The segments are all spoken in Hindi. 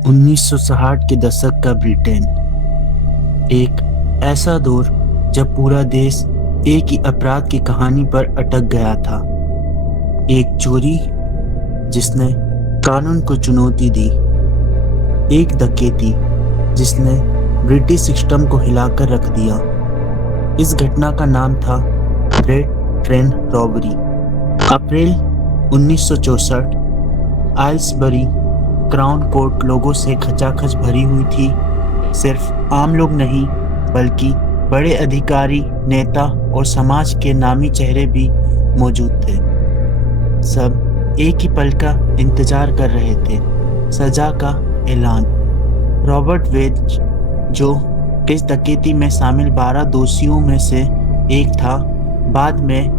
1960 के दशक का ब्रिटेन, एक ऐसा दौर जब पूरा देश एक ही अपराध की कहानी पर अटक गया था। एक चोरी जिसने कानून को चुनौती दी, एक डकैती जिसने ब्रिटिश सिस्टम को हिलाकर रख दिया। इस घटना का नाम था ग्रेट ट्रेन रॉबरी। अप्रैल 1964, आइल्सबरी क्राउन कोर्ट लोगों से खचाखच भरी हुई थी। सिर्फ आम लोग नहीं, बल्कि बड़े अधिकारी, नेता और समाज के नामी चेहरे भी मौजूद थे। सब एक ही पल का इंतजार कर रहे थे, सजा का ऐलान। रॉबर्ट वेज, जो इस डकैती में शामिल 12 दोषियों में से एक था, बाद में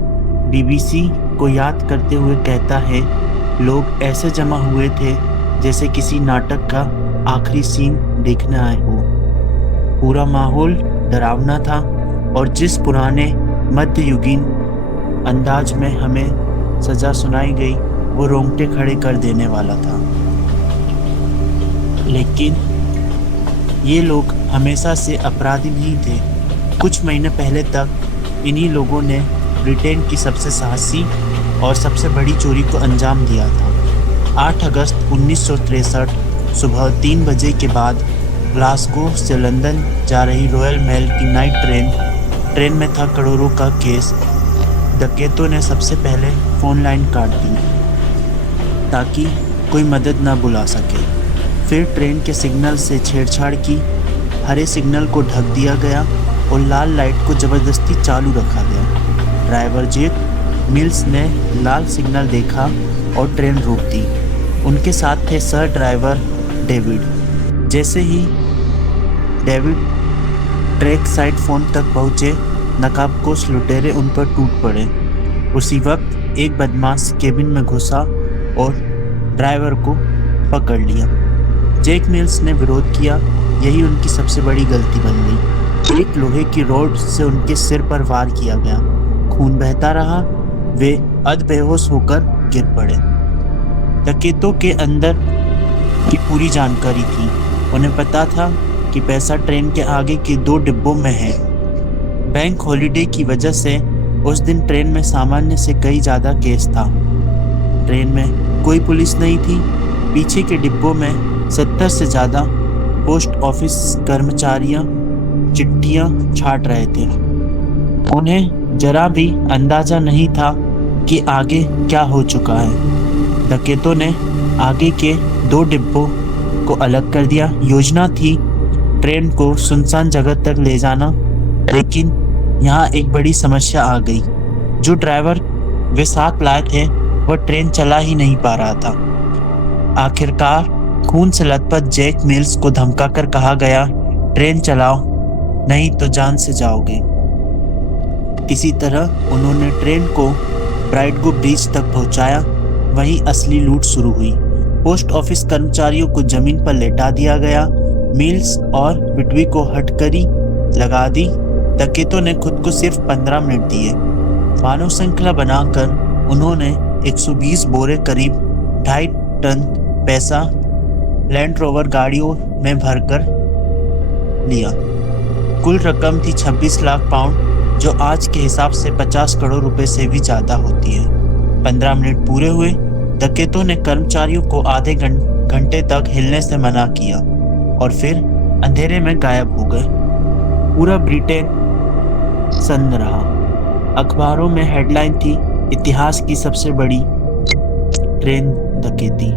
बीबीसी को याद करते हुए कहता है, लोग ऐसे जमा हुए थे जैसे किसी नाटक का आखिरी सीन देखने आए हो। पूरा माहौल डरावना था और जिस पुराने मध्ययुगीन अंदाज में हमें सजा सुनाई गई, वो रोंगटे खड़े कर देने वाला था। लेकिन ये लोग हमेशा से अपराधी नहीं थे। कुछ महीने पहले तक इन्हीं लोगों ने ब्रिटेन की सबसे साहसी और सबसे बड़ी चोरी को अंजाम दिया था। 8 अगस्त 1963 सुबह 3 बजे के बाद ग्लासगो से लंदन जा रही रॉयल मेल की नाइट ट्रेन में था करोड़ों का केस। डकैतों ने सबसे पहले फ़ोन लाइन काट दी ताकि कोई मदद ना बुला सके। फिर ट्रेन के सिग्नल से छेड़छाड़ की, हरे सिग्नल को ढक दिया गया और लाल लाइट को ज़बरदस्ती चालू रखा गया। ड्राइवर जैक मिल्स ने लाल सिग्नल देखा और ट्रेन रोक दी। उनके साथ थे सर ड्राइवर डेविड। जैसे ही डेविड ट्रैक साइड फ़ोन तक पहुँचे, नकाबपोश लुटेरे उन पर टूट पड़े। उसी वक्त एक बदमाश केबिन में घुसा और ड्राइवर को पकड़ लिया। जैक मिल्स ने विरोध किया, यही उनकी सबसे बड़ी गलती बन गई। एक लोहे की रॉड से उनके सिर पर वार किया गया, खून बहता रहा, वे अधबेहोश होकर गिर पड़े। डकैतों के अंदर की पूरी जानकारी थी। उन्हें पता था कि पैसा ट्रेन के आगे के 2 डिब्बों में है। बैंक हॉलिडे की वजह से उस दिन ट्रेन में सामान्य से कई ज़्यादा केस था। ट्रेन में कोई पुलिस नहीं थी। पीछे के डिब्बों में 70 से ज़्यादा पोस्ट ऑफिस कर्मचारियां चिट्ठियां छाट रहे थे। उन्हें जरा भी अंदाज़ा नहीं था कि आगे क्या हो चुका है। डकैतों ने आगे के 2 डिब्बों को अलग कर दिया। योजना थी ट्रेन को सुनसान जगह तक ले जाना, लेकिन यहाँ एक बड़ी समस्या आ गई। जो ड्राइवर वे साथ लाए थे, वह ट्रेन चला ही नहीं पा रहा था। आखिरकार खून से लथपथ जैक मिल्स को धमकाकर कहा गया, ट्रेन चलाओ, नहीं तो जान से जाओगे। किसी तरह उन्होंने ट्रेन को ब्राइटगो ब्रिज तक पहुंचाया। वहीं असली लूट शुरू हुई। पोस्ट ऑफिस कर्मचारियों को जमीन पर लेटा दिया गया। मिल्स और बिटवी को हथकड़ी लगा दी। डकैतों ने खुद को सिर्फ 15 मिनट दिए। मानव श्रृंखला बनाकर उन्होंने 120 बोरे करीब 2.5 टन पैसा लैंड रोवर गाड़ियों में भरकर लिया। कुल रकम थी 26 लाख पाउंड, जो आज के हिसाब से 50 करोड़ रुपए से भी ज़्यादा होती है। 15 मिनट पूरे हुए। डकैतों ने कर्मचारियों को आधे घंटे तक हिलने से मना किया और फिर अंधेरे में गायब हो गए। पूरा ब्रिटेन सन्न रहा। अखबारों में हेडलाइन थी, इतिहास की सबसे बड़ी ट्रेन डकैती।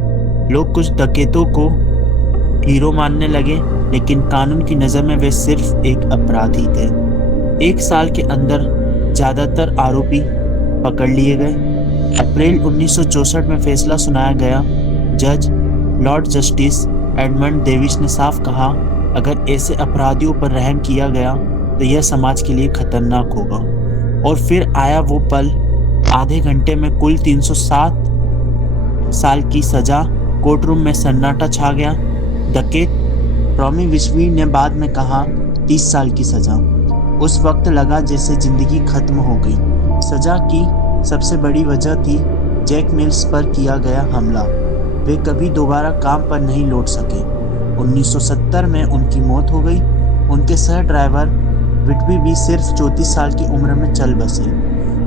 लोग कुछ डकैतों को हीरो मानने लगे, लेकिन कानून की नज़र में वे सिर्फ एक अपराधी थे। 1 साल के अंदर ज़्यादातर आरोपी पकड़ लिए गए। अप्रैल 1964 में फैसला सुनाया गया। जज लॉर्ड जस्टिस एडमंड डेविस ने साफ कहा, अगर ऐसे अपराधियों पर रहम किया गया तो यह समाज के लिए खतरनाक होगा। और फिर आया वो पल। आधे घंटे में कुल 307 साल की सजा। कोर्टरूम में सन्नाटा छा गया। डकैत टॉमी विस्बी ने बाद में कहा, 30 साल की सजा। उस वक्त लगा जैसे जिंदगी खत्म हो गई। सजा की सबसे बड़ी वजह थी जैक मिल्स पर किया गया हमला। वे कभी दोबारा काम पर नहीं लौट सके। 1970 में उनकी मौत हो गई। उनके सह ड्राइवर विटबी भी सिर्फ 34 साल की उम्र में चल बसे।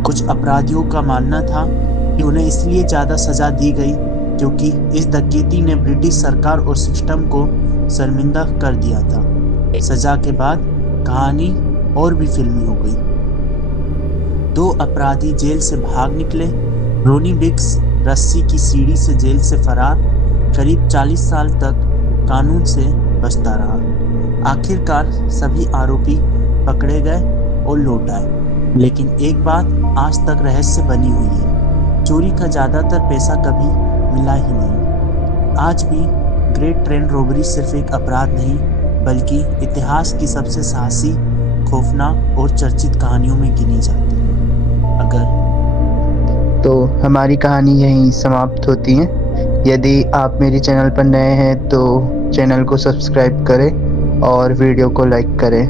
कुछ अपराधियों का मानना था कि उन्हें इसलिए ज़्यादा सजा दी गई क्योंकि इस डकैती ने ब्रिटिश सरकार और सिस्टम को शर्मिंदा कर दिया था। सजा के बाद कहानी और भी फिल्मी हो गई। दो अपराधी जेल से भाग निकले। रोनी बिक्स रस्सी की सीढ़ी से जेल से फरार, करीब 40 साल तक कानून से बचता रहा। आखिरकार सभी आरोपी पकड़े गए और लौट आए। लेकिन एक बात आज तक रहस्य बनी हुई है, चोरी का ज्यादातर पैसा कभी मिला ही नहीं। आज भी ग्रेट ट्रेन रॉबरी सिर्फ एक अपराध नहीं बल्कि इतिहास की सबसे साहसी, खौफनाक और चर्चित कहानियों में गिनी जाती है। अगर तो हमारी कहानी यहीं समाप्त होती है। यदि आप मेरे चैनल पर नए हैं तो चैनल को सब्सक्राइब करें और वीडियो को लाइक करें।